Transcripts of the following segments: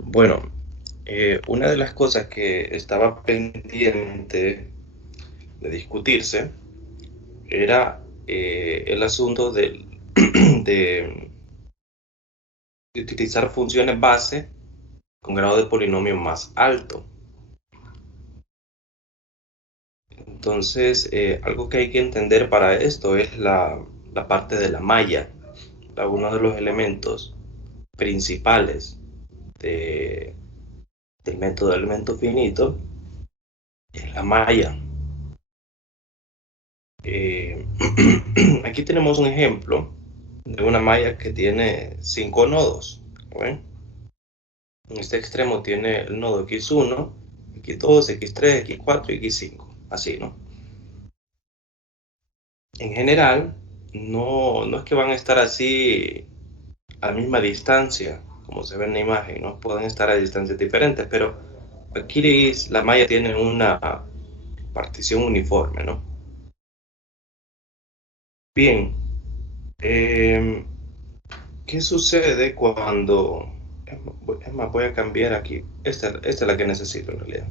Bueno, una de las cosas que estaba pendiente de discutirse era el asunto de, de utilizar funciones base con grado de polinomio más alto. Entonces, algo que hay que entender para esto es la parte de la malla, uno de los elementos principales de, del método de elemento finito es la malla. Eh, Aquí tenemos un ejemplo de una malla que tiene 5 nodos. ¿Ven? En este extremo tiene el nodo x1, x2, x3, x4 y x5. Así, ¿no? En general, no es que van a estar así a la misma distancia, como se ve en la imagen, ¿no? Pueden estar a distancias diferentes, pero aquí la malla tiene una partición uniforme, ¿no? Bien, eh, ¿qué sucede cuando... Es más, voy a cambiar aquí. Esta es la que necesito en realidad.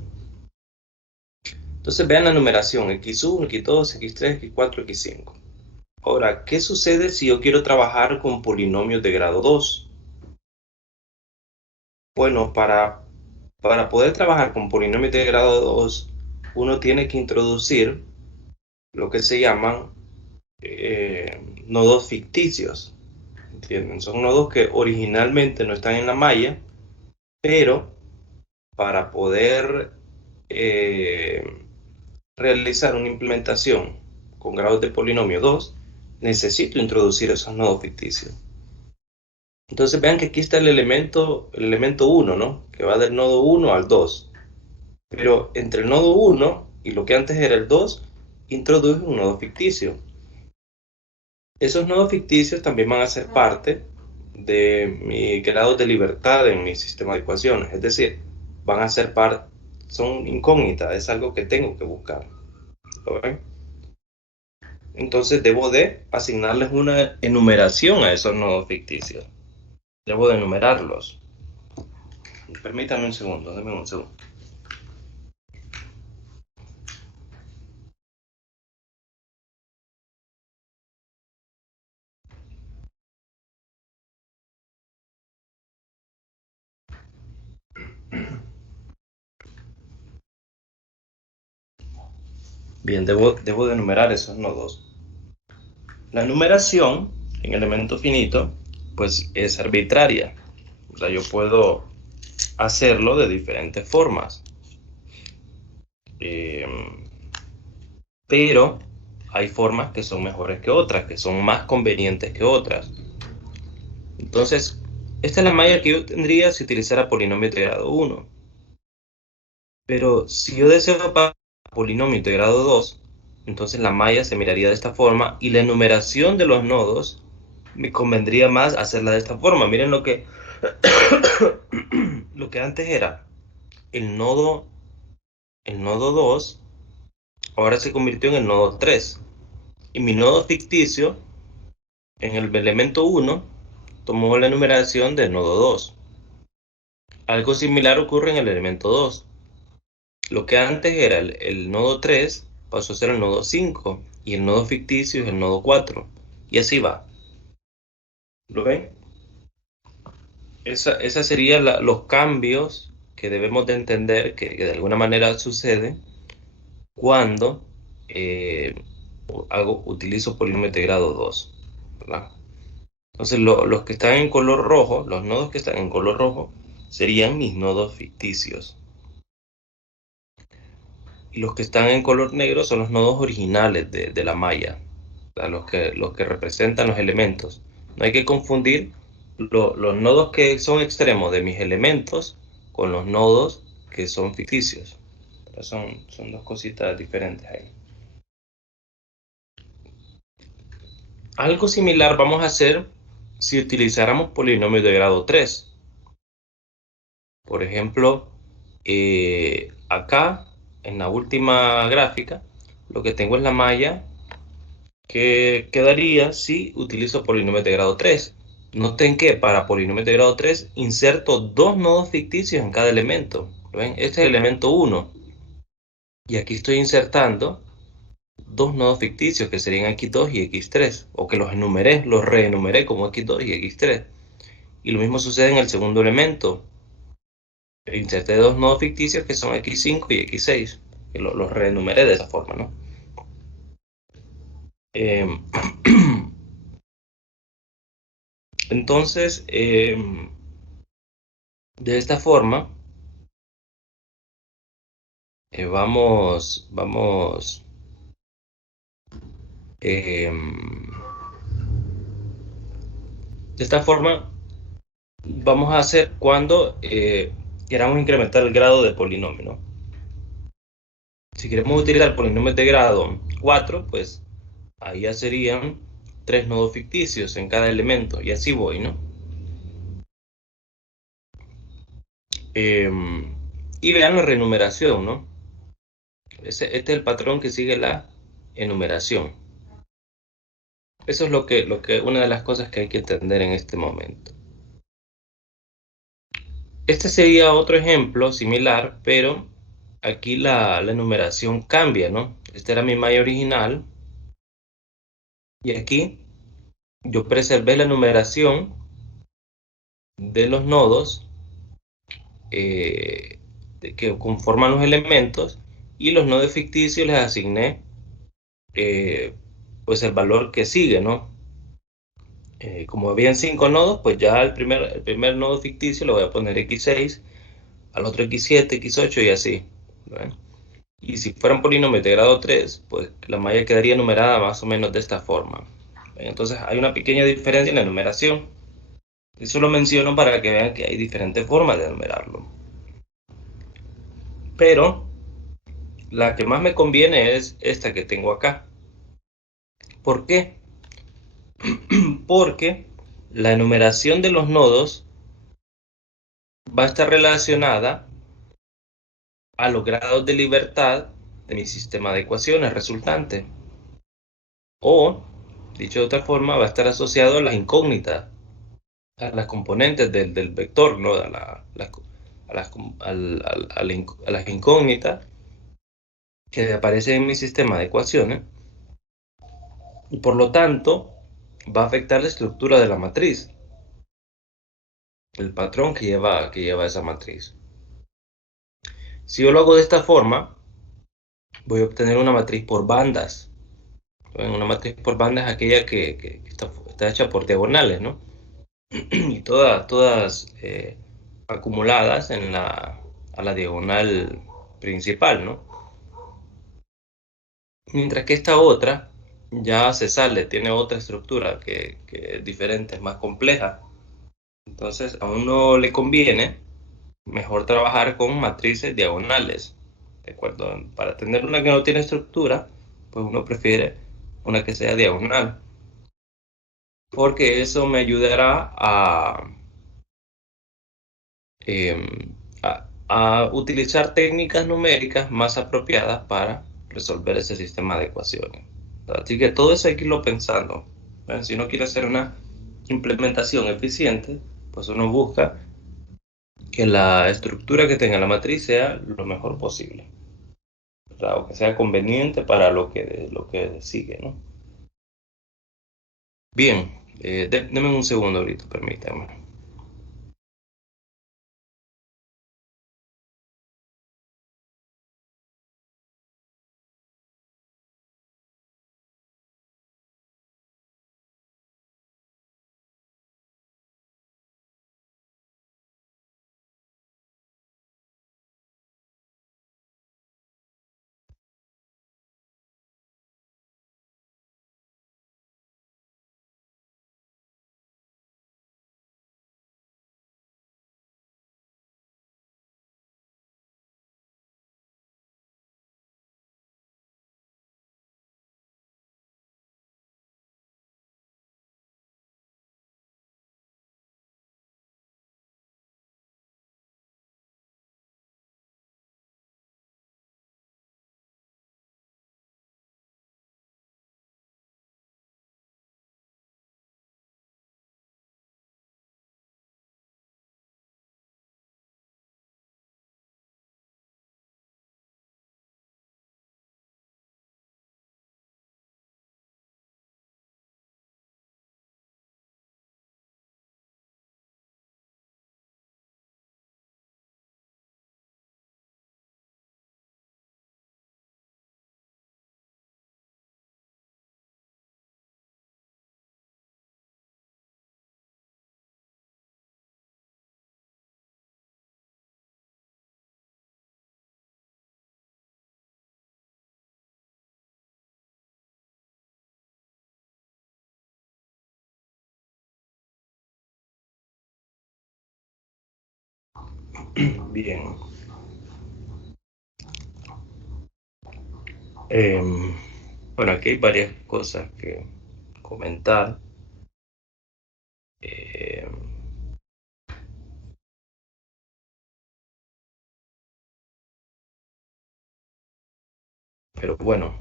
Entonces vean la numeración, x1, x2, x3, x4, x5. Ahora, ¿qué sucede si yo quiero trabajar con polinomios de grado 2? Bueno, para poder trabajar con polinomios de grado 2, uno tiene que introducir lo que se llaman nodos ficticios. ¿Entienden? Son nodos que originalmente no están en la malla, pero para poder eh, realizar una implementación con grados de polinomio 2, necesito introducir esos nodos ficticios. Entonces vean que aquí está el elemento 1, ¿no? Que va del nodo 1 al 2. Pero entre el nodo 1 y lo que antes era el 2, introduje un nodo ficticio. Esos nodos ficticios también van a ser parte de mi grado de libertad en mi sistema de ecuaciones. Es decir, van a ser parte, son incógnitas, es algo que tengo que buscar. ¿Lo ven? Entonces debo de asignarles una enumeración a esos nodos ficticios. Debo de enumerarlos. Permítame un segundo, denme un segundo. Bien, debo de enumerar esos nodos. La numeración en elemento finito, pues es arbitraria. O sea, yo puedo hacerlo de diferentes formas. Eh, pero hay formas que son mejores que otras, que son más convenientes que otras. Entonces, esta es la malla que yo tendría si utilizara polinomio de grado 1. Pero si yo deseo para polinomio de grado 2, entonces la malla se miraría de esta forma y la enumeración de los nodos me convendría más hacerla de esta forma. Miren lo que antes era el nodo 2, ahora se convirtió en el nodo 3. Y mi nodo ficticio, en el elemento 1, tomó la enumeración del nodo 2. Algo similar ocurre en el elemento 2. Lo que antes era el nodo 3 pasó a ser el nodo 5 y el nodo ficticio es el nodo 4. Y así va. ¿Lo ven? Esa serían los cambios que debemos de entender que de alguna manera suceden cuando eh, utilizo polinomio de grado 2, ¿verdad? Entonces los que están en color rojo, los nodos que están en color rojo, serían mis nodos ficticios. Y los que están en color negro son los nodos originales de la malla, o sea, los que representan los elementos. No hay que confundir los nodos que son extremos de mis elementos con los nodos que son ficticios. Son dos cositas diferentes ahí. Algo similar vamos a hacer si utilizáramos polinomios de grado 3. Por ejemplo, acá en la última gráfica, lo que tengo es la malla que quedaría si utilizo polinomios de grado 3. Noten que para polinomios de grado 3 inserto dos nodos ficticios en cada elemento. ¿Ven? Este es el elemento 1. Y aquí estoy insertando dos nodos ficticios que serían x2 y x3. O que los enumeré, los reenumeré como x2 y x3. Y lo mismo sucede en el segundo elemento. Inserté dos nodos ficticios que son x5 y x6. Que los reenumeré de esa forma, ¿no? Entonces, de esta forma, vamos, de esta forma, vamos a hacer cuando queramos incrementar el grado del polinomio, ¿no? Si queremos utilizar polinomios de grado 4, pues ahí ya serían tres nodos ficticios en cada elemento, y así voy, ¿no? Y vean la renumeración, ¿no? Este es el patrón que sigue la enumeración. Eso es una de las cosas que hay que entender en este momento. Este sería otro ejemplo similar, pero aquí la enumeración cambia, ¿no? Esta era mi malla original y aquí yo preservé la numeración de los nodos que conforman los elementos, y los nodos ficticios les asigné pues el valor que sigue, ¿no? Como habían 5 nodos, pues ya el primer nodo ficticio le voy a poner x6, al otro x7, x8 y así, ¿no? Y si fueran polinomios de grado 3, pues la malla quedaría numerada más o menos de esta forma. Entonces hay una pequeña diferencia en la numeración. Eso lo menciono para que vean que hay diferentes formas de numerarlo. Pero la que más me conviene es esta que tengo acá. ¿Por qué? Porque la enumeración de los nodos va a estar relacionada a los grados de libertad de mi sistema de ecuaciones resultante. O, dicho de otra forma, va a estar asociado a las incógnitas, a las componentes del vector, ¿no? A las incógnitas que aparecen en mi sistema de ecuaciones, y por lo tanto va a afectar la estructura de la matriz, el patrón que lleva esa matriz. Si yo lo hago de esta forma, voy a obtener una matriz por bandas. Una matriz por bandas es aquella que está hecha por diagonales, ¿no? Y todas acumuladas a la diagonal principal, ¿no? Mientras que esta otra ya se sale, tiene otra estructura que es diferente, es más compleja. Entonces a uno le conviene mejor trabajar con matrices diagonales, ¿de acuerdo? Para tener una que no tiene estructura, pues uno prefiere una que sea diagonal, porque eso me ayudará a utilizar técnicas numéricas más apropiadas para resolver ese sistema de ecuaciones. Así que todo eso hay que irlo pensando. Si uno quiere hacer una implementación eficiente, pues uno busca que la estructura que tenga la matriz sea lo mejor posible, ¿verdad? O que sea conveniente para lo que sigue, ¿no? Bien, denme un segundo ahorita, permítanme. Bien. Bueno, aquí hay varias cosas que comentar. Em, pero bueno,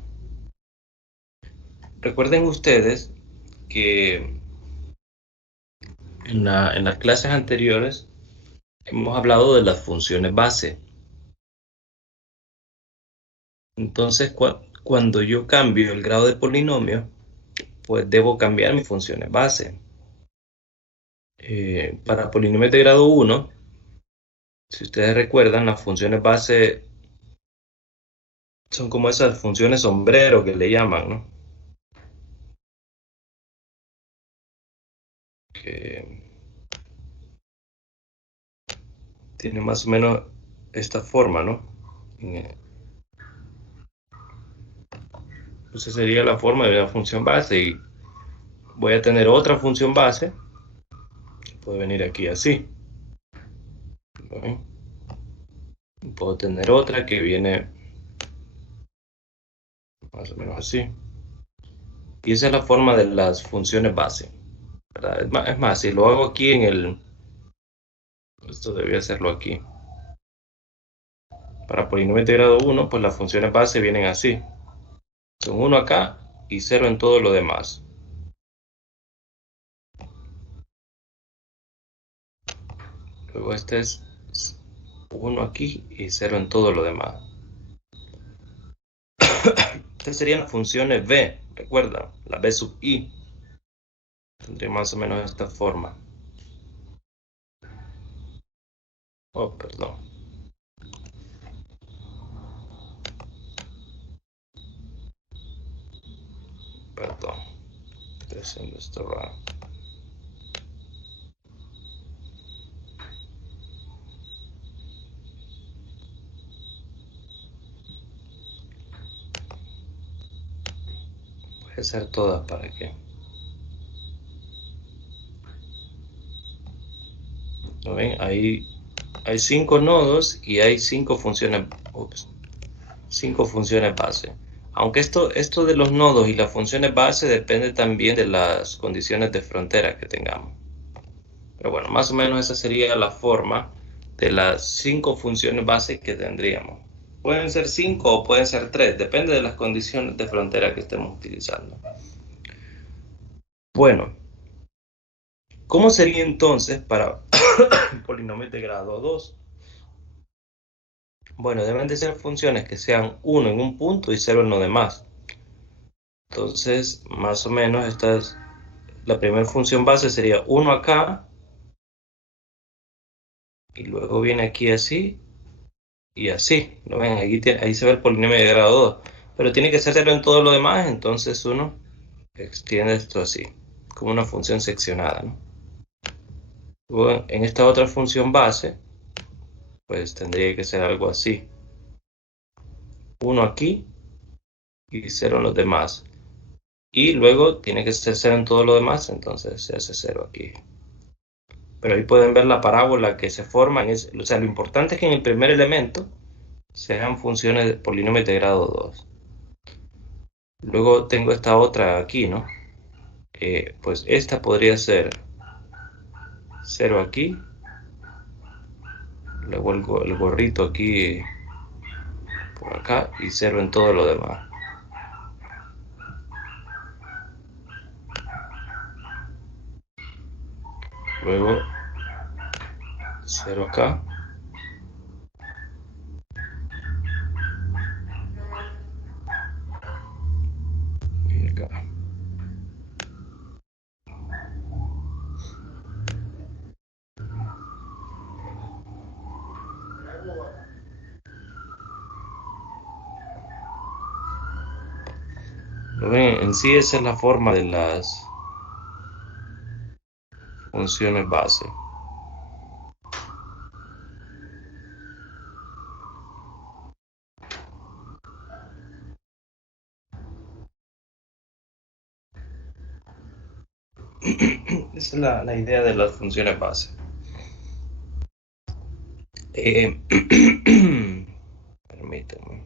recuerden ustedes que en las clases anteriores hemos hablado de las funciones base. Entonces, cuando yo cambio el grado de polinomio, pues debo cambiar mis funciones base. Para polinomios de grado 1, si ustedes recuerdan, las funciones base son como esas funciones sombrero que le llaman, ¿no? Que tiene más o menos esta forma, ¿no? Entonces sería la forma de una función base y voy a tener otra función base. Puede venir aquí así. ¿No? Puedo tener otra que viene más o menos así. Y esa es la forma de las funciones base, ¿verdad? Es más, si lo hago aquí en el... Esto debería hacerlo aquí. Para polinomios de grado 1, pues las funciones base vienen así. Son 1 acá y 0 en todo lo demás. Luego este es 1 aquí y 0 en todo lo demás. Estas serían las funciones b, recuerda, la b sub i. Tendría más o menos esta forma. Oh, perdón. Perdón. Estoy haciendo esto raro. Voy a hacer todas para que... ¿Lo ven? Ahí hay 5 nodos y hay 5 funciones... Ups, 5 funciones base. Aunque esto de los nodos y las funciones base depende también de las condiciones de frontera que tengamos. Pero bueno, más o menos esa sería la forma de las 5 funciones base que tendríamos. Pueden ser 5 o pueden ser 3, depende de las condiciones de frontera que estemos utilizando. Bueno, ¿cómo sería entonces para polinomios de grado 2? Bueno, deben de ser funciones que sean 1 en un punto y 0 en lo demás. Entonces, más o menos, la primera función base sería 1 acá, y luego viene aquí así, y así. ¿Lo ven? Ahí se ve el polinomio de grado 2. Pero tiene que ser 0 en todo lo demás, entonces uno extiende esto así, como una función seccionada, ¿no? Luego, en esta otra función base, pues tendría que ser algo así. 1 aquí y 0 en los demás. Y luego tiene que ser 0 en todo lo demás, entonces se hace 0 aquí. Pero ahí pueden ver la parábola que se forma. O sea, lo importante es que en el primer elemento sean funciones de polinomios de grado 2. Luego tengo esta otra aquí, ¿no? Pues esta podría ser 0 aquí. Luego el gorrito aquí por acá y 0 en todo lo demás. Luego 0 acá. Y acá. ¿Lo ven? En sí esa es la forma de las funciones base. Esa es la idea de las funciones base. Permítanme.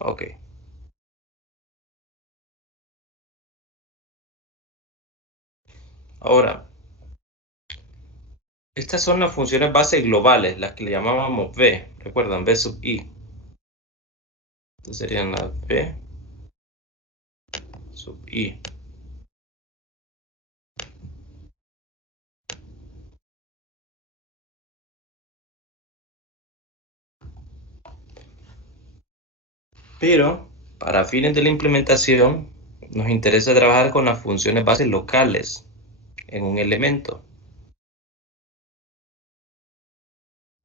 Ok. Ahora, estas son las funciones base globales, las que le llamábamos V. ¿Recuerdan? V sub I. Entonces serían las V sub I. Pero, para fines de la implementación, nos interesa trabajar con las funciones base locales en un elemento.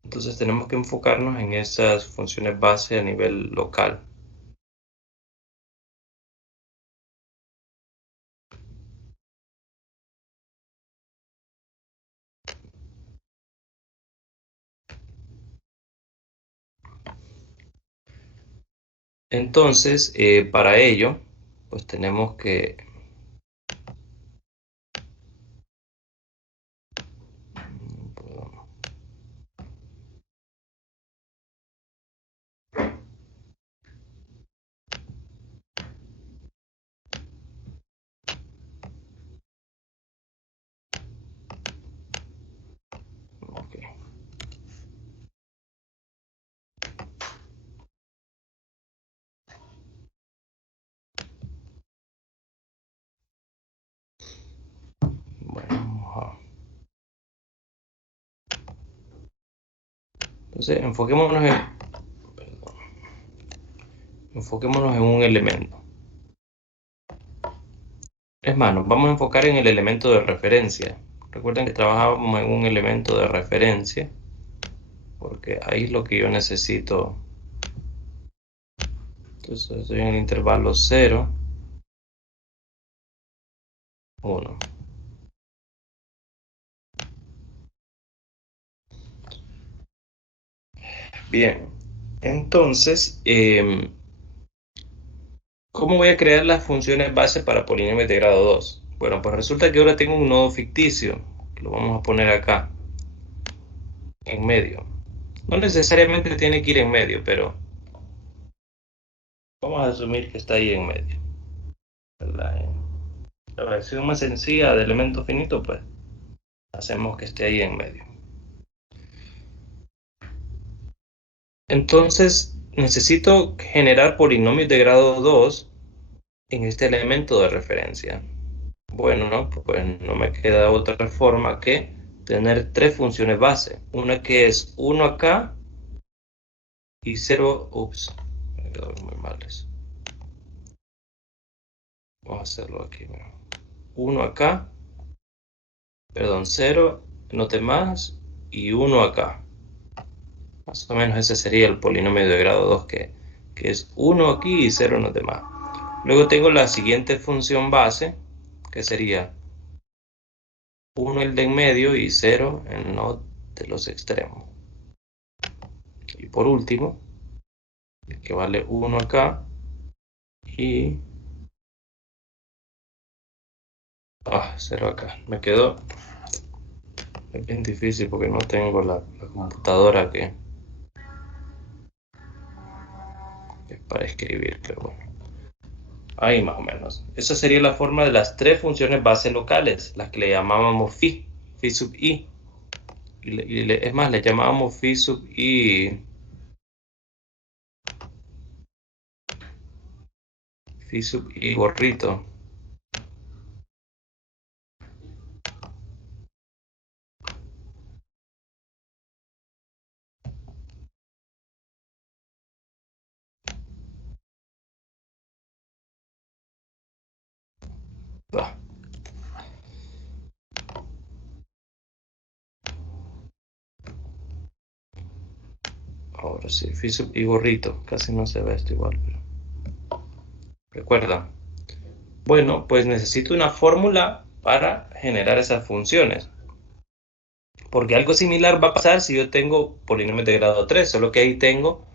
Entonces tenemos que enfocarnos en esas funciones base a nivel local. Entonces, para ello, pues tenemos que... Ok. Bueno, entonces enfoquémonos en un elemento. Es más, nos vamos a enfocar en el elemento de referencia. Recuerden que trabajábamos en un elemento de referencia, porque ahí es lo que yo necesito. Entonces estoy en el intervalo 0, 1. Bien, entonces, ¿cómo voy a crear las funciones base para polinomios de grado 2? Bueno, pues resulta que ahora tengo un nodo ficticio, que lo vamos a poner acá, en medio. No necesariamente tiene que ir en medio, pero vamos a asumir que está ahí en medio. La versión más sencilla de elemento finito, pues hacemos que esté ahí en medio. Entonces, necesito generar polinomios de grado 2 en este elemento de referencia. Bueno, ¿no? Pues no me queda otra forma que tener tres funciones base. Una que es 1 acá y 0. Ups, me quedó muy mal eso. Vamos a hacerlo aquí. 1 acá, perdón, 0 en los demás y 1 acá. Más o menos ese sería el polinomio de grado 2 que es 1 aquí y 0 en los demás. Luego tengo la siguiente función base, que sería 1 el de en medio y 0 en los de los extremos. Y por último, el que vale 1 acá y 0 acá. Me quedó es bien difícil porque no tengo la computadora que es para escribir, pero bueno. Ahí más o menos. Esa sería la forma de las tres funciones base locales, las que le llamábamos phi sub i. Es más, le llamábamos phi sub i, phi sub i gorrito. Ah, ahora sí, phi sub i gorrito. Casi no se ve esto igual, pero recuerda. Bueno, pues necesito una fórmula para generar esas funciones. Porque algo similar va a pasar si yo tengo polinomios de grado 3, solo que ahí tengo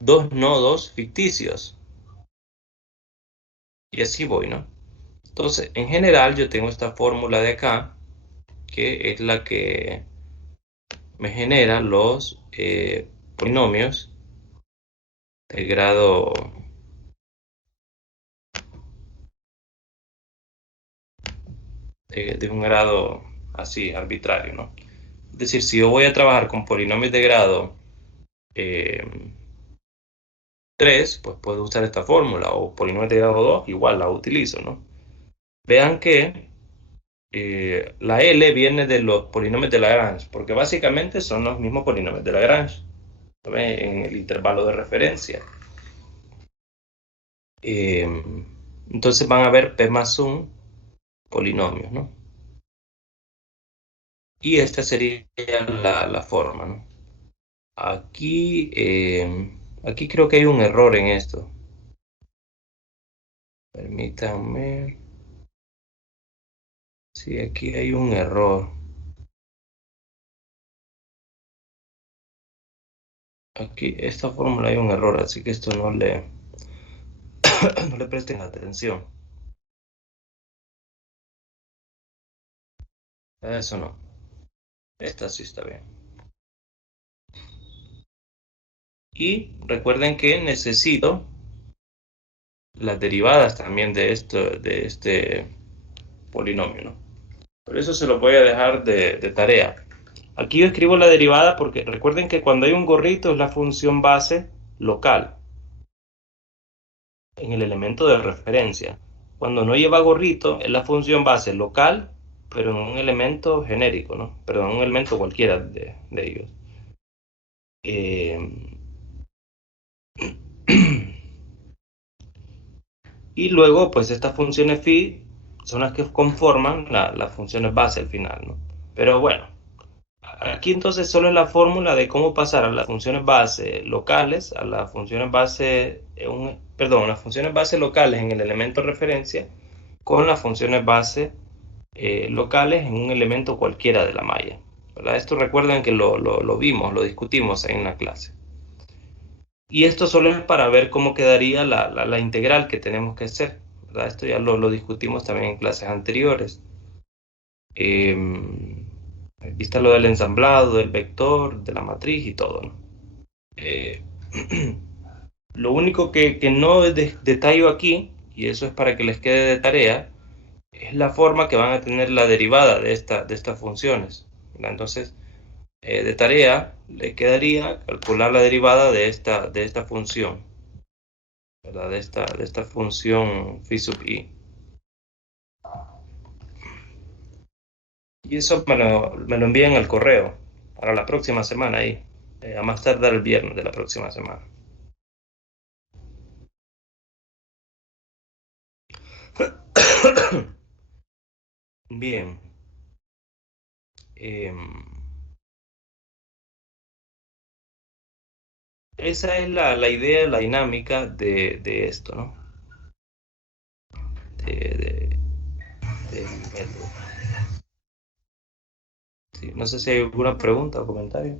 dos nodos ficticios. Y así voy, ¿no? Entonces, en general, yo tengo esta fórmula de acá, que es la que me genera los polinomios de grado de un grado así arbitrario, ¿no? Es decir, si yo voy a trabajar con polinomios de grado 3, pues puedo usar esta fórmula, o polinomios de grado 2, igual la utilizo, ¿no? Vean que la L viene de los polinomios de Lagrange, porque básicamente son los mismos polinomios de Lagrange, ¿no? En el intervalo de referencia. Entonces van a ver P más 1 polinomios, ¿no? Y esta sería la forma, ¿no? Aquí creo que hay un error en esto. Permítanme. Sí, aquí hay un error. Aquí, esta fórmula hay un error, así que esto no le, no le presten atención. Eso no. Esta sí está bien. Y recuerden que necesito las derivadas también de este polinomio, ¿no? Por eso se lo voy a dejar de tarea. Aquí yo escribo la derivada porque recuerden que cuando hay un gorrito es la función base local en el elemento de referencia. Cuando no lleva gorrito es la función base local, pero en un elemento genérico, ¿no? Perdón, un elemento cualquiera de ellos. Y luego, pues estas funciones phi son las que conforman las funciones base al final, ¿no? Pero bueno, aquí entonces solo es la fórmula de cómo pasar a las funciones base locales, a las funciones base, perdón, las funciones base locales en el elemento de referencia con las funciones base locales en un elemento cualquiera de la malla, ¿verdad? Esto recuerden que lo vimos, lo discutimos en la clase. Y esto solo es para ver cómo quedaría la integral que tenemos que hacer, ¿verdad? Esto ya lo discutimos también en clases anteriores. Aquí está lo del ensamblado, del vector, de la matriz y todo, ¿no? Eh, lo único que no detallo aquí, y eso es para que les quede de tarea, es la forma que van a tener la derivada de estas funciones, ¿verdad? Entonces, de tarea le quedaría calcular la derivada de esta función, ¿verdad? De esta función phi sub i. Y eso me lo envían al correo para la próxima semana ahí, a más tardar el viernes de la próxima semana. Bien. Esa es la idea, la dinámica de esto, ¿no? De, del método. Sí, no sé si hay alguna pregunta o comentario.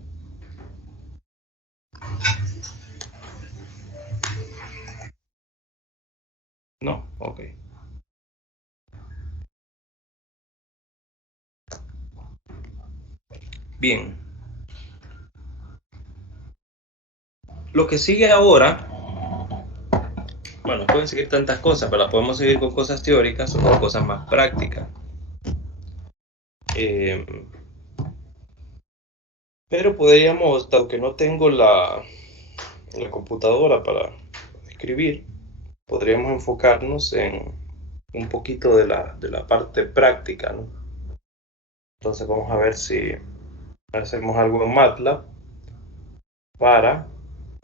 No, ok. Bien. Lo que sigue ahora, bueno, pueden seguir tantas cosas, pero las podemos seguir con cosas teóricas o con cosas más prácticas. Pero podríamos, dado que no tengo la computadora para escribir, podríamos enfocarnos en un poquito de la parte práctica, ¿no? Entonces vamos a ver si hacemos algo en MATLAB para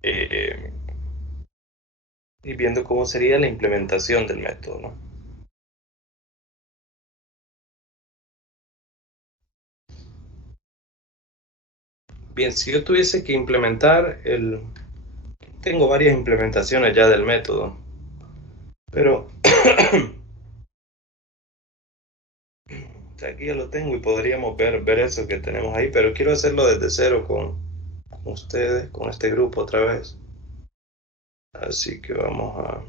eh, ir viendo cómo sería la implementación del método, ¿no? Bien, si yo tuviese que implementar tengo varias implementaciones ya del método, pero aquí ya lo tengo y podríamos ver eso que tenemos ahí, pero quiero hacerlo desde cero con ustedes, con este grupo otra vez. Así que vamos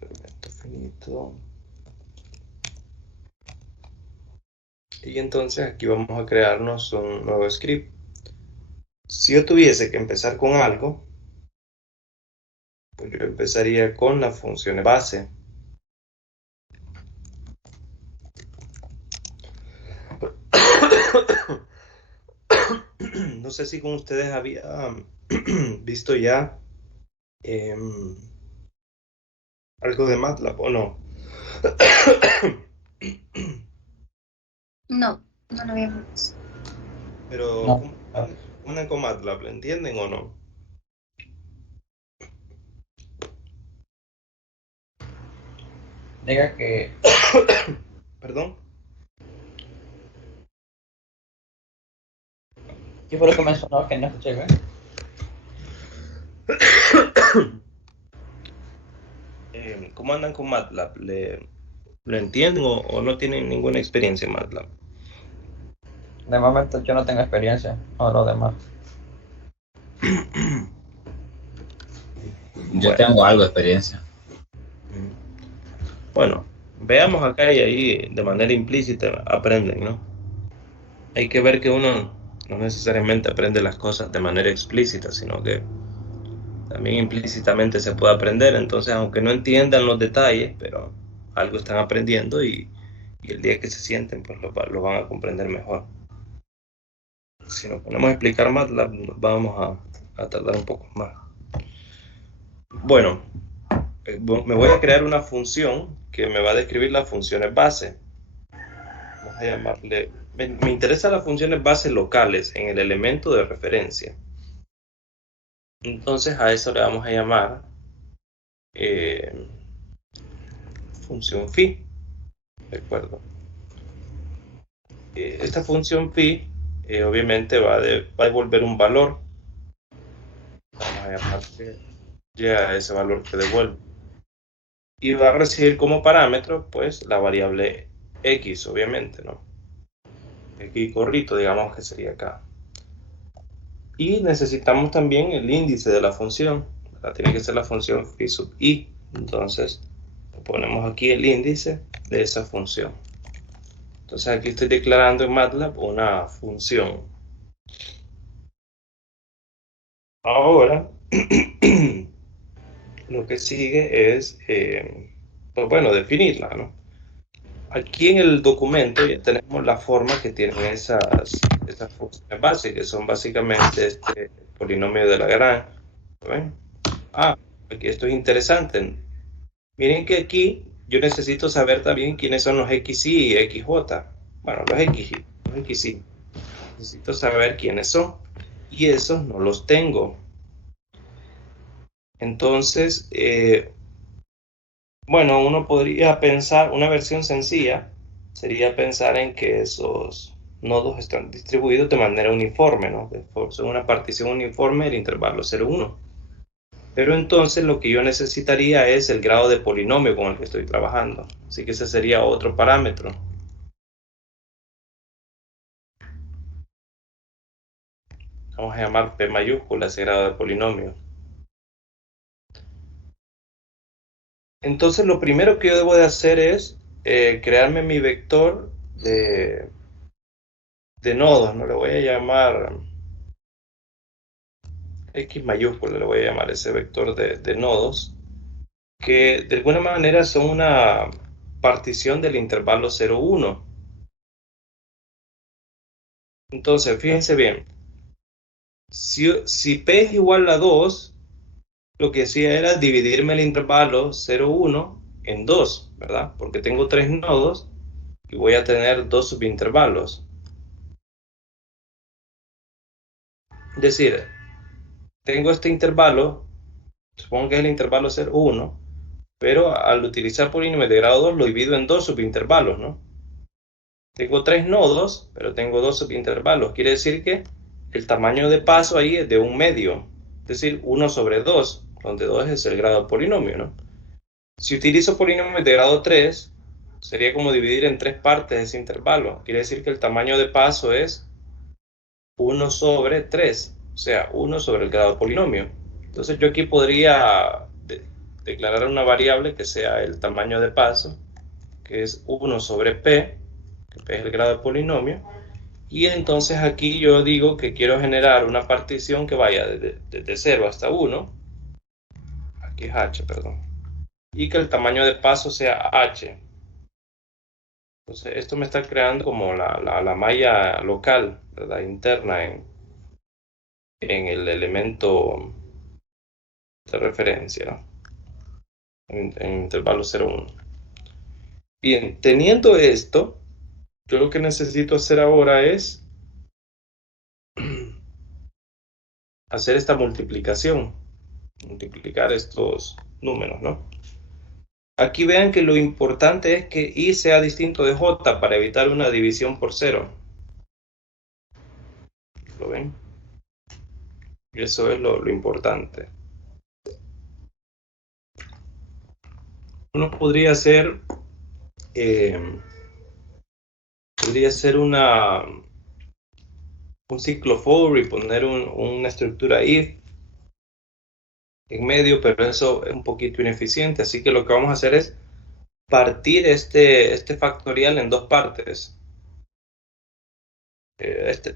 Elemento finito. Y entonces aquí vamos a crearnos un nuevo script. Si yo tuviese que empezar con algo, pues yo empezaría con las funciones base. No sé si con ustedes había visto ya algo de MATLAB o no. No, no lo habíamos. Pero, No. ¿cómo andan con MATLAB? ¿Lo entienden o no? Diga que ¿Perdón? ¿qué fue lo que mencionó que no escuché bien? ¿Cómo andan con MATLAB? ¿Lo entienden o no tienen ninguna experiencia en MATLAB? De momento yo no tengo experiencia, no lo demás. Yo Bueno. tengo algo de experiencia. Bueno, veamos acá y ahí de manera implícita aprenden, ¿no? Hay que ver que uno no necesariamente aprende las cosas de manera explícita, sino que también implícitamente se puede aprender. Entonces, aunque no entiendan los detalles, pero algo están aprendiendo y el día que se sienten, pues lo van a comprender mejor. Si nos ponemos a explicar más, vamos a tardar un poco más. Bueno, me voy a crear una función que me va a describir las funciones base. Vamos a llamarle, me interesan las funciones base locales en el elemento de referencia. Entonces a eso le vamos a llamar función phi, ¿de acuerdo? Esta función phi obviamente va a devolver un valor. Vamos a llamarle ya ese valor que devuelve. Y va a recibir como parámetro pues la variable x, obviamente, ¿no? X gorrito, digamos que sería acá. Y necesitamos también el índice de la función. Tiene que ser la función phi sub i. Entonces ponemos aquí el índice de esa función. Entonces aquí estoy declarando en MATLAB una función. Ahora lo que sigue es pues bueno, definirla, ¿no? Aquí en el documento ya tenemos la forma que tienen esas funciones básicas, que son básicamente este polinomio de Lagrange. ¿Ven? Aquí esto es interesante. Miren que aquí yo necesito saber también quiénes son los XY y XJ. Bueno, los XY. Necesito saber quiénes son. Y esos no los tengo. Entonces, bueno, uno podría pensar, una versión sencilla sería pensar en que esos nodos están distribuidos de manera uniforme, ¿no? Son una partición uniforme del intervalo 0,1. Pero entonces lo que yo necesitaría es el grado de polinomio con el que estoy trabajando. Así que ese sería otro parámetro. Vamos a llamar P mayúscula ese grado de polinomio. Entonces lo primero que yo debo de hacer es crearme mi vector de nodos, ¿no? Le voy a llamar X mayúscula, le voy a llamar ese vector de nodos, que de alguna manera son una partición del intervalo 0,1. Entonces, fíjense bien, si P es igual a 2, lo que hacía era dividirme el intervalo 0,1 en 2, ¿verdad? Porque tengo 3 nodos y voy a tener 2 subintervalos. Es decir, tengo este intervalo, supongo que es el intervalo 0,1, pero al utilizar polinomios de grado 2 lo divido en 2 subintervalos, ¿no? Tengo 3 nodos, pero tengo 2 subintervalos. Quiere decir que el tamaño de paso ahí es de 1 medio, es decir, 1 sobre 2, donde 2 es el grado del polinomio, ¿no? Si utilizo polinomios de grado 3, sería como dividir en 3 partes ese intervalo. Quiere decir que el tamaño de paso es 1 sobre 3, o sea, 1 sobre el grado del polinomio. Entonces yo aquí podría declarar una variable que sea el tamaño de paso, que es 1 sobre p, que p es el grado del polinomio, y entonces aquí yo digo que quiero generar una partición que vaya desde 0 hasta 1, aquí es h, perdón, y que el tamaño de paso sea h. Entonces esto me está creando como la malla local, ¿verdad? Interna en el elemento de referencia, ¿no? En intervalo 0,1. Bien, teniendo esto, yo lo que necesito hacer ahora es hacer esta multiplicación, multiplicar estos números, ¿no? Aquí vean que lo importante es que i sea distinto de j para evitar una división por cero. ¿Lo ven? Y eso es lo importante. Uno eh, podría hacer un ciclo for y poner una estructura if en medio, pero eso es un poquito ineficiente, así que lo que vamos a hacer es partir este factorial en dos partes.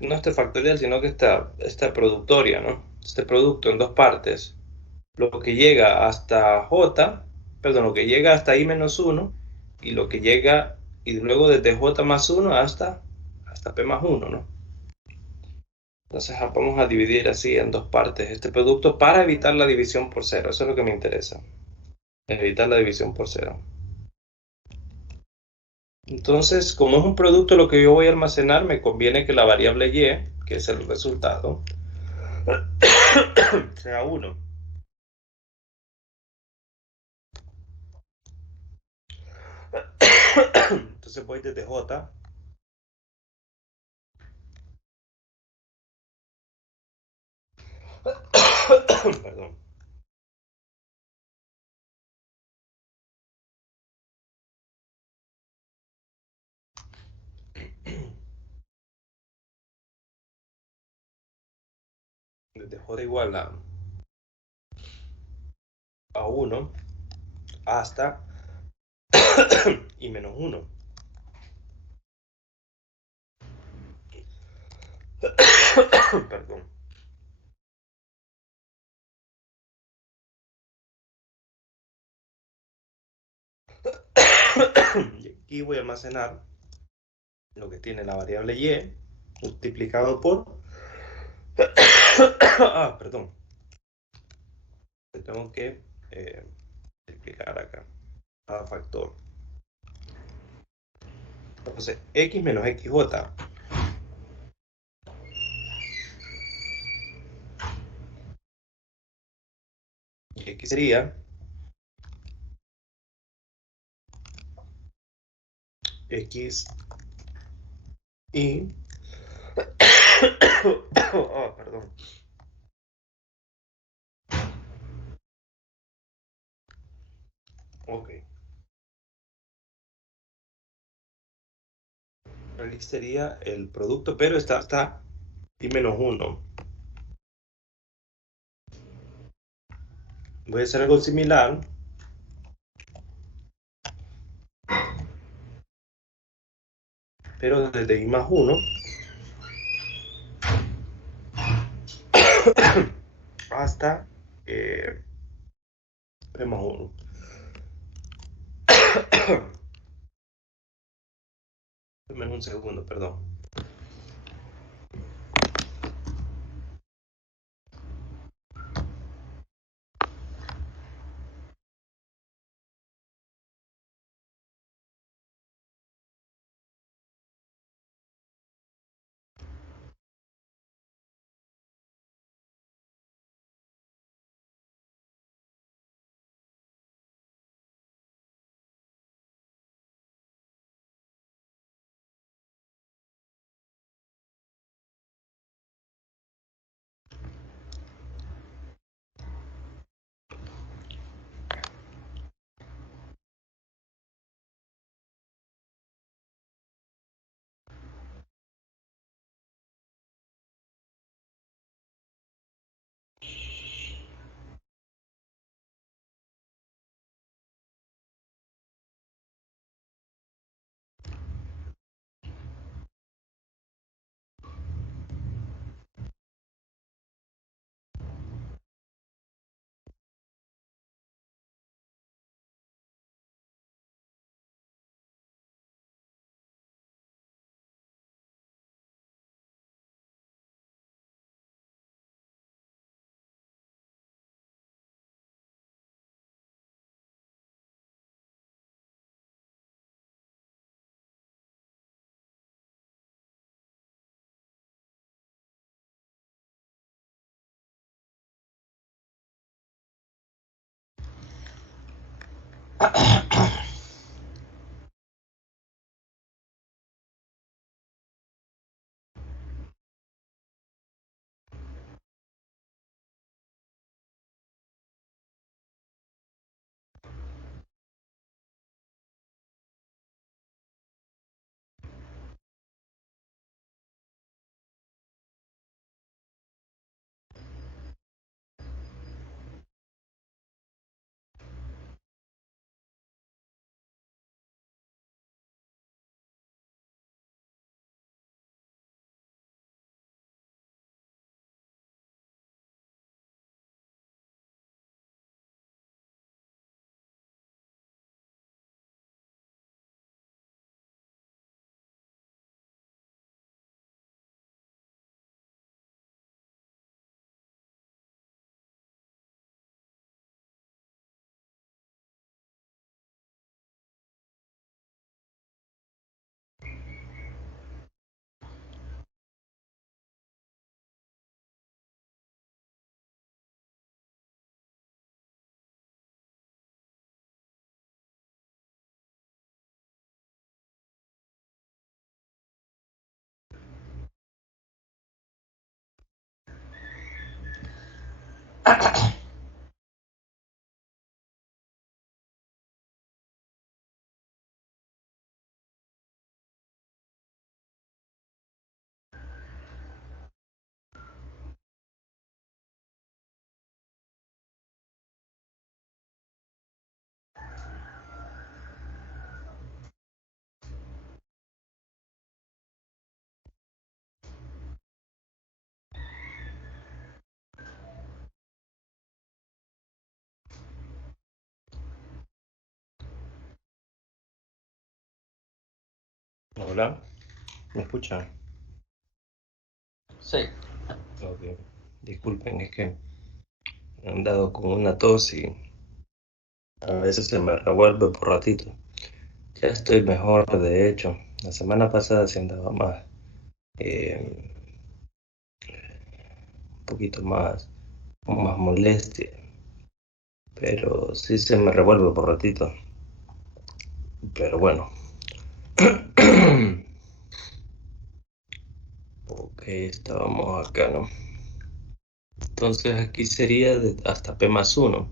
No este factorial, sino que esta productoria, ¿no? Este producto en dos partes. Lo que llega hasta j, perdón, lo que llega hasta i menos 1 y lo que llega, y luego desde j más 1 hasta p más 1, ¿no? Entonces vamos a dividir así en dos partes este producto para evitar la división por cero. Eso es lo que me interesa. Evitar la división por cero. Entonces, como es un producto lo que yo voy a almacenar, me conviene que la variable y, que es el resultado, sea 1. Entonces voy desde j, perdón, desde j igual a 1 hasta y menos 1. Perdón. Y aquí voy a almacenar lo que tiene la variable y multiplicado por perdón, tengo que multiplicar acá cada factor. Entonces x menos xj, y aquí sería x y perdón, ok, aquí sería el producto, pero está y menos 1. Voy a hacer algo similar, pero desde i más 1 hasta p más 1. Dame un segundo, perdón. Hola, ¿me escuchan? Sí. Ok. Disculpen, es que he andado con una tos y a veces se me revuelve por ratito. Ya estoy mejor, de hecho. La semana pasada sí andaba más, un poquito más, con más molestia, pero sí se me revuelve por ratito. Pero bueno. Ok, estábamos acá, ¿no? Entonces aquí sería hasta P más uno.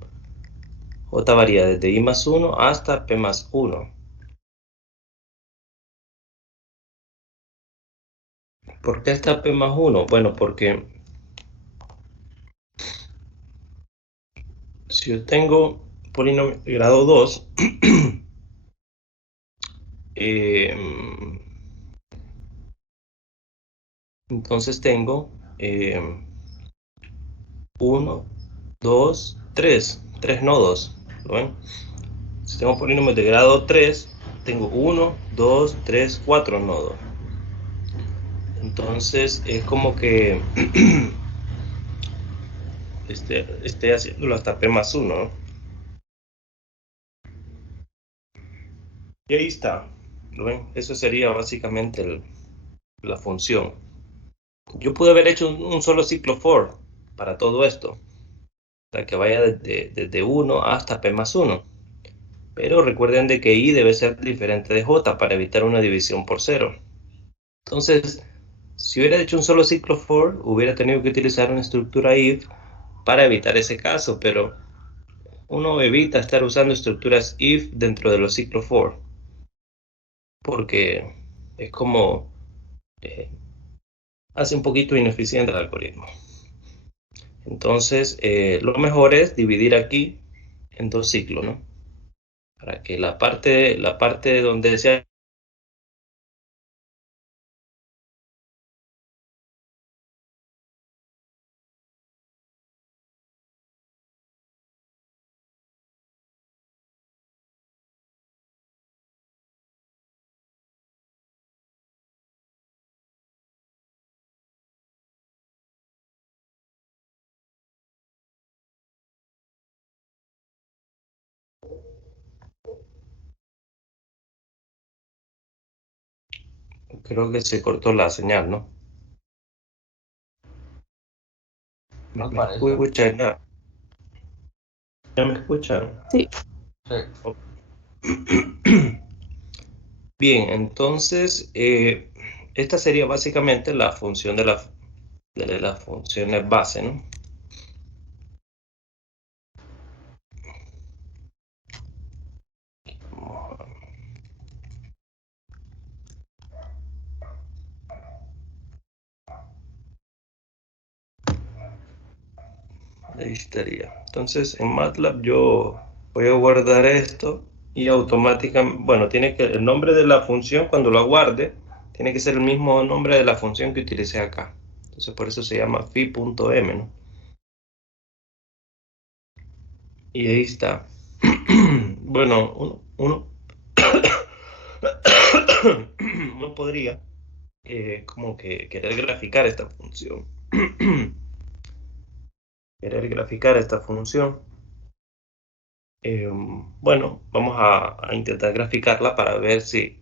J varía desde I más uno hasta P más uno. ¿Por qué hasta P más uno? Bueno, porque si yo tengo polinomio de grado 2, eh, entonces tengo 1, 2, 3, 3 nodos. ¿Lo ven? Si tengo polinomios de grado 3, tengo 1, 2, 3, 4 nodos. Entonces es como que esté haciéndolo hasta P más 1, ¿no? Y ahí está. ¿Lo ven? Eso sería básicamente la función. Yo pude haber hecho un solo ciclo for para todo esto, para que vaya desde 1 hasta P más 1. Pero recuerden de que I debe ser diferente de J para evitar una división por cero. Entonces, si hubiera hecho un solo ciclo for, hubiera tenido que utilizar una estructura if para evitar ese caso, pero uno evita estar usando estructuras if dentro de los ciclos for, porque es como eh, hace un poquito ineficiente el algoritmo. Entonces, lo mejor es dividir aquí en dos ciclos, ¿no? Para que la parte donde sea. Creo que se cortó la señal, ¿no? ¿Me, Me me parece. escuchan? ¿Ya me escuchan? Sí, Sí. Bien, entonces esta sería básicamente la función de las funciones base, ¿no? Ahí estaría. Entonces en MATLAB yo voy a guardar esto y automáticamente, bueno, tiene que el nombre de la función cuando lo guarde tiene que ser el mismo nombre de la función que utilicé acá. Entonces por eso se llama phi.m, ¿no? Y ahí está. Bueno, uno podría como que querer graficar esta función. Querer graficar esta función. Bueno, vamos a intentar graficarla para ver si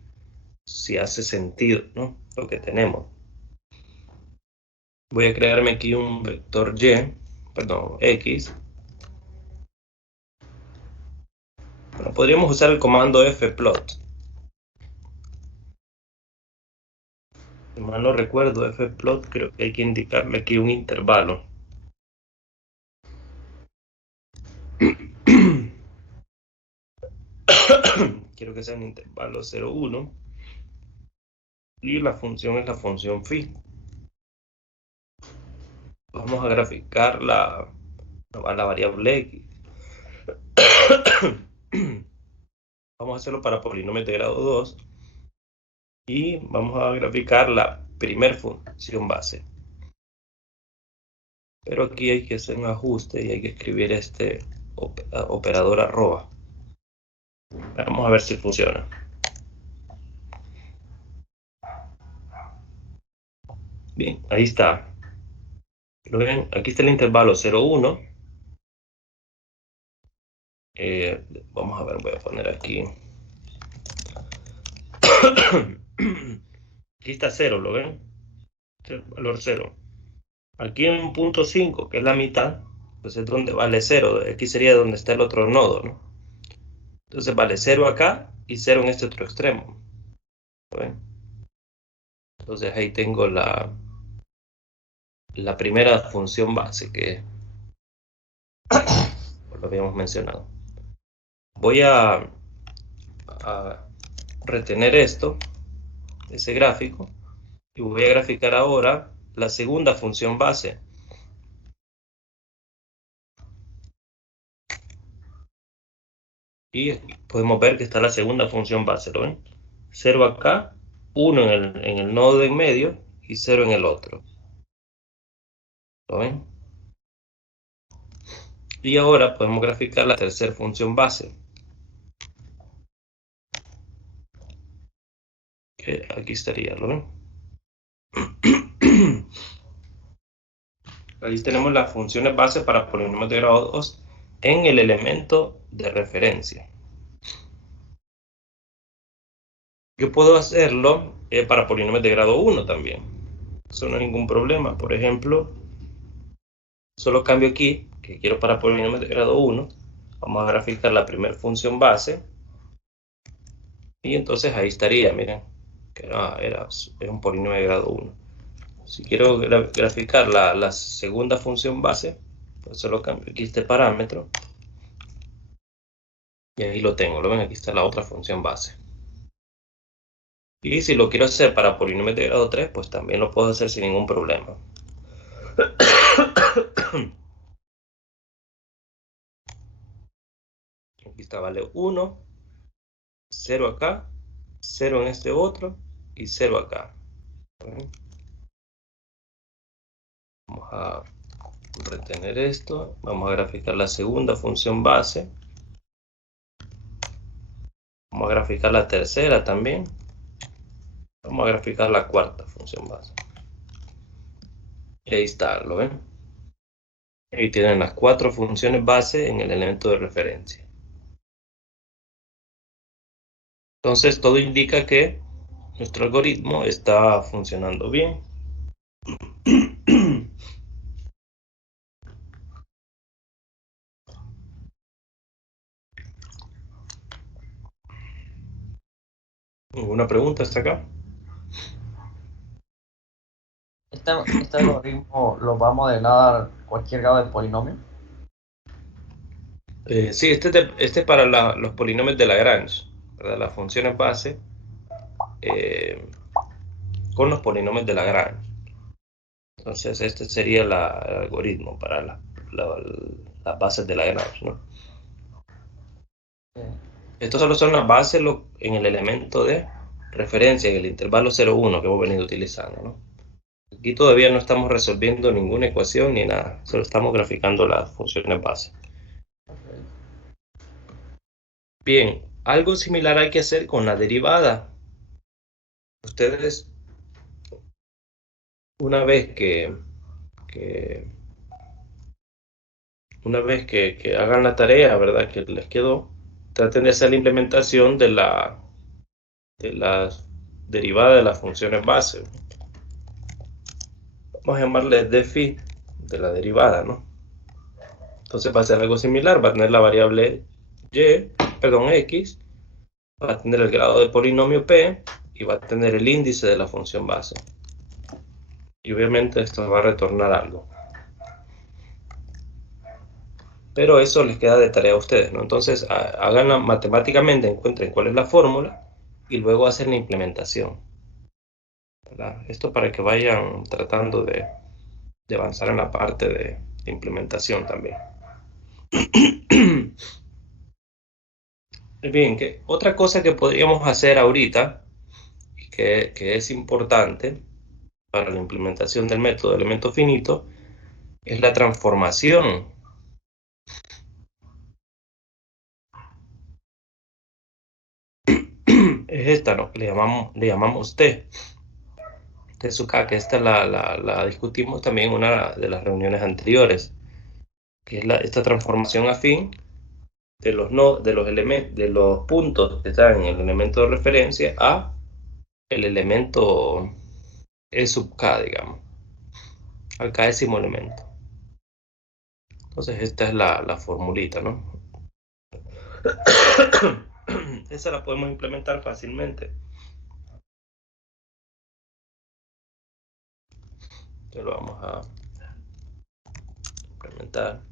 hace sentido, ¿no? Lo que tenemos. Voy a crearme aquí un vector y, perdón, x. Bueno, podríamos usar el comando fplot. Si mal no recuerdo, fplot, creo que hay que indicarle aquí un intervalo. Quiero que sea un intervalo 0, 1. Y la función es la función phi. Vamos a graficar la variable x. Vamos a hacerlo para polinomios de grado 2. Y vamos a graficar la primer función base. Pero aquí hay que hacer un ajuste y hay que escribir este operador arroba. Vamos a ver si funciona. Bien, ahí está. ¿Lo ven? Aquí está el intervalo 0, 1. Vamos a ver, voy a poner aquí. Aquí está 0, ¿lo ven? El valor 0. Aquí en punto 5, que es la mitad, pues es donde vale 0. Aquí sería donde está el otro nodo, ¿no? Entonces vale 0 acá y 0 en este otro extremo. ¿Lo ven? Entonces ahí tengo la primera función base que lo habíamos mencionado. Voy a retener esto, ese gráfico, y voy a graficar ahora la segunda función base. Y podemos ver que está la segunda función base, ¿lo ven? 0 acá, 1 en el nodo de en medio y 0 en el otro. ¿Lo ven? Y ahora podemos graficar la tercera función base. Que aquí estaría, ¿lo ven? Ahí tenemos las funciones base para polinomios de grado 2 en el elemento de referencia. Yo puedo hacerlo para polinomios de grado 1 también. Eso no es ningún problema. Por ejemplo, solo cambio aquí, que quiero para polinomios de grado 1. Vamos a graficar la primera función base. Y entonces ahí estaría, miren, que es un polinomio de grado 1. Si quiero graficar la segunda función base, pues solo cambio aquí este parámetro. Y ahí lo tengo, lo ven, aquí está la otra función base. Y si lo quiero hacer para polinomios de grado 3, pues también lo puedo hacer sin ningún problema. Aquí está, vale 1, 0 acá, 0 en este otro y 0 acá. Vamos a retener esto. Vamos a graficar la segunda función base. Vamos a graficar la tercera también. Vamos a graficar la cuarta función base. Y ahí está, ¿lo ven? Ahí tienen las 4 funciones base en el elemento de referencia. Entonces todo indica que nuestro algoritmo está funcionando bien. ¿Ninguna pregunta hasta acá? Este algoritmo lo va a modelar cualquier grado de polinomio. Sí, este es para los polinomios de Lagrange, ¿verdad? Las funciones base eh, con los polinomios de Lagrange. Entonces, este sería el algoritmo para la- las bases de Lagrange, ¿no? Eh, Estos solo son las bases en el elemento de referencia, en el intervalo 0,1 que hemos venido utilizando, ¿no? Aquí todavía no estamos resolviendo ninguna ecuación ni nada, solo estamos graficando las funciones base. ok. Bien, algo similar hay que hacer con la derivada. Ustedes, una vez que que hagan la tarea, ¿verdad? Que les quedó, traten de hacer la implementación de la derivada de las funciones base. Vamos a llamarle dφ de la derivada, ¿no? Entonces va a ser algo similar, va a tener la variable x, va a tener el grado de polinomio p y va a tener el índice de la función base. Y obviamente esto va a retornar algo. Pero eso les queda de tarea a ustedes, ¿no? Entonces háganla matemáticamente, encuentren cuál es la fórmula y luego hacen la implementación, ¿verdad? Esto para que vayan tratando de avanzar en la parte de implementación también. Bien, otra cosa que podríamos hacer ahorita, que es importante para la implementación del método de elemento finito, es la transformación. Es esta, ¿no? Le llamamos T. Tezuka, que esta la discutimos también en una de las reuniones anteriores, que es esta transformación afín de los, no, de los elementos, de los puntos que están en el elemento de referencia a el elemento E sub k, digamos, al késimo elemento. Entonces esta es la formulita, ¿no? Esa la podemos implementar fácilmente. Entonces lo vamos a implementar.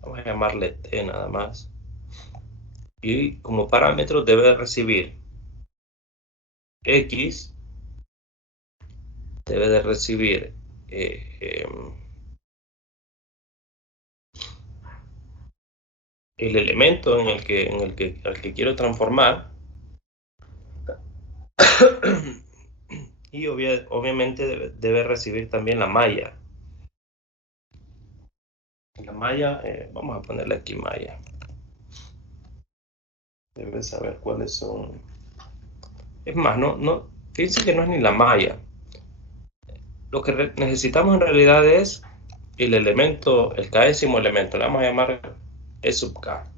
Vamos a llamarle T nada más. Y como parámetro debe recibir X, debe de recibir el elemento al que quiero transformar y obviamente debe recibir también la malla. La malla, vamos a ponerle aquí malla. Debe saber cuáles son. Es más, fíjense que no es ni la malla. Lo que necesitamos en realidad es el elemento, el késimo elemento. Le vamos a llamar E sub k.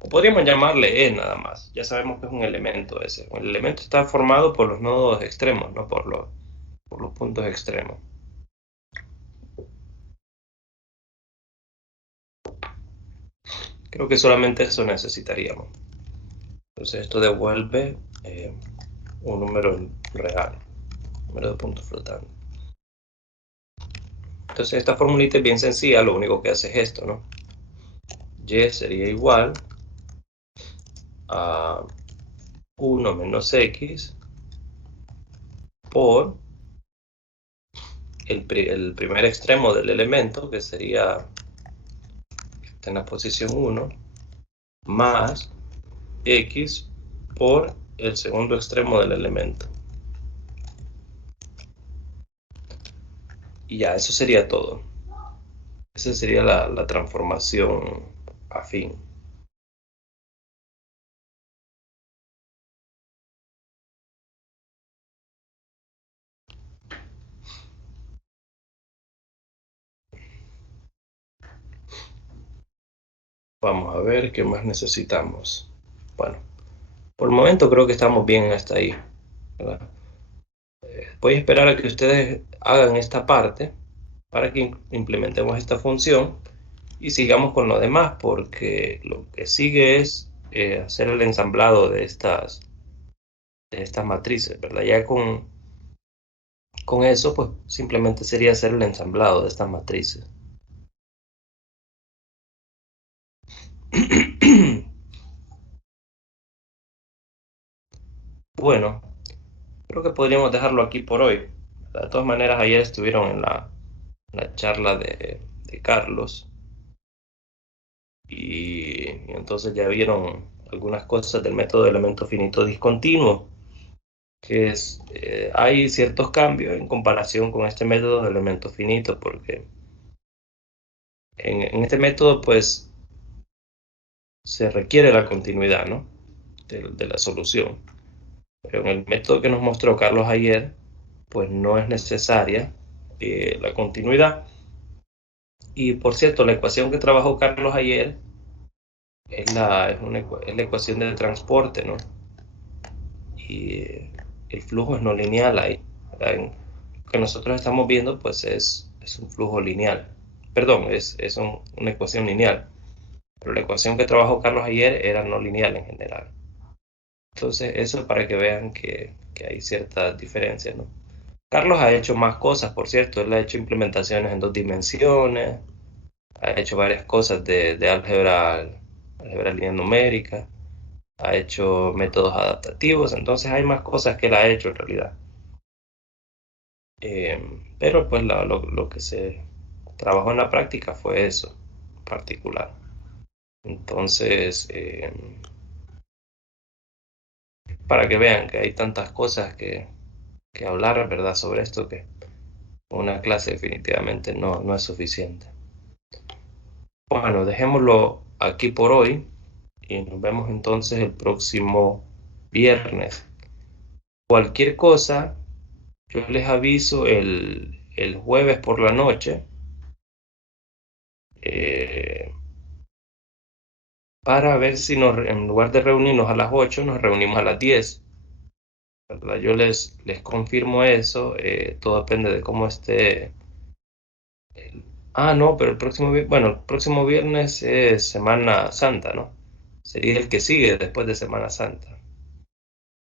O podríamos llamarle E nada más. Ya sabemos que es un elemento ese. El elemento está formado por los nodos extremos, no por los puntos extremos. Creo que solamente eso necesitaríamos. Entonces esto devuelve un número real, un número de puntos flotantes. Entonces esta formulita es bien sencilla, lo único que hace es esto, ¿no? Y sería igual a 1 menos x por el primer extremo del elemento, que sería en la posición 1, más x por el segundo extremo del elemento. Y ya, eso sería todo. Esa sería la transformación afín. Vamos a ver qué más necesitamos. Bueno, por el momento creo que estamos bien hasta ahí, ¿verdad? Voy a esperar a que ustedes hagan esta parte para que implementemos esta función y sigamos con lo demás, porque lo que sigue es hacer el ensamblado de de estas matrices, ¿verdad? Ya con eso, pues simplemente sería hacer el ensamblado de estas matrices. Bueno, creo que podríamos dejarlo aquí por hoy. De todas maneras, ayer estuvieron en la charla de Carlos y entonces ya vieron algunas cosas del método de elemento finito discontinuo, que hay ciertos cambios en comparación con este método de elemento finito, porque en este método pues se requiere la continuidad, ¿no? de la solución. Pero en el método que nos mostró Carlos ayer, pues no es necesaria la continuidad. Y por cierto, la ecuación que trabajó Carlos ayer es la ecuación del transporte, ¿no? Y el flujo es no lineal ahí. Lo que nosotros estamos viendo, pues es un flujo lineal. Perdón, es una ecuación lineal. Pero la ecuación que trabajó Carlos ayer era no lineal en general. Entonces, eso es para que vean que hay ciertas diferencias, ¿no? Carlos ha hecho más cosas, por cierto. Él ha hecho implementaciones en 2 dimensiones, ha hecho varias cosas de álgebra lineal numérica, ha hecho métodos adaptativos, entonces hay más cosas que él ha hecho en realidad. Pero pues lo que se trabajó en la práctica fue eso, en particular. Entonces, para que vean que hay tantas cosas que hablar, ¿verdad?, sobre esto, que una clase definitivamente no es suficiente. Bueno, dejémoslo aquí por hoy y nos vemos entonces el próximo viernes. Cualquier cosa, yo les aviso el jueves por la noche eh, para ver si en lugar de reunirnos a las 8 nos reunimos a las 10. ¿Verdad? Yo les confirmo eso, todo depende de cómo esté. No, pero el próximo viernes es Semana Santa, ¿no? Sería el que sigue después de Semana Santa.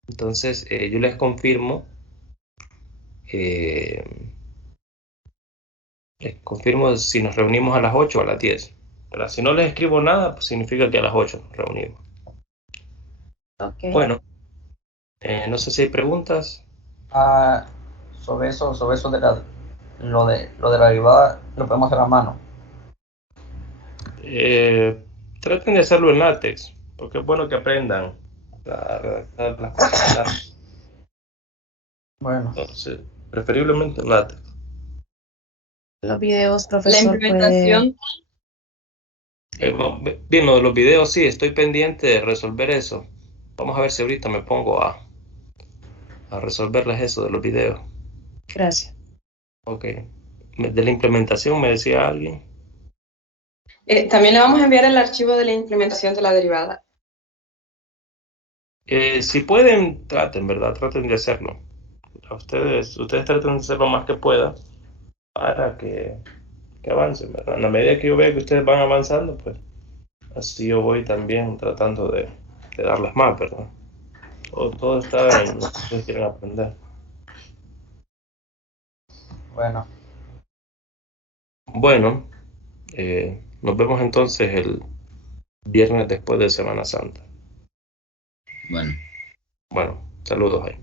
Entonces, yo eh, les confirmo si nos reunimos a las 8 o a las 10. ¿Verdad? Si no les escribo nada, pues significa que a las 8 nos reunimos. Ok. Bueno, no sé si hay preguntas. Sobre eso lo de la derivada, lo podemos hacer a mano. Traten de hacerlo en látex, porque es bueno que aprendan a redactar las cosas en látex. Bueno, Entonces, preferiblemente en látex. Los videos, La profesor, implementación, Bien, lo de los videos, sí, estoy pendiente de resolver eso. Vamos a ver si ahorita me pongo a resolverles eso de los videos. Gracias. Ok. De la implementación me decía alguien. también le vamos a enviar el archivo de la implementación de la derivada. Si pueden, traten, ¿verdad? Traten de hacerlo. Ustedes traten de hacer lo más que puedan para que avancen, ¿verdad? En la medida que yo vea que ustedes van avanzando, pues así yo voy también tratando de darles más, ¿verdad? Todo está en lo que ustedes quieren aprender. bueno. Bueno, nos vemos entonces el viernes después de Semana Santa. Bueno. Bueno, saludos ahí.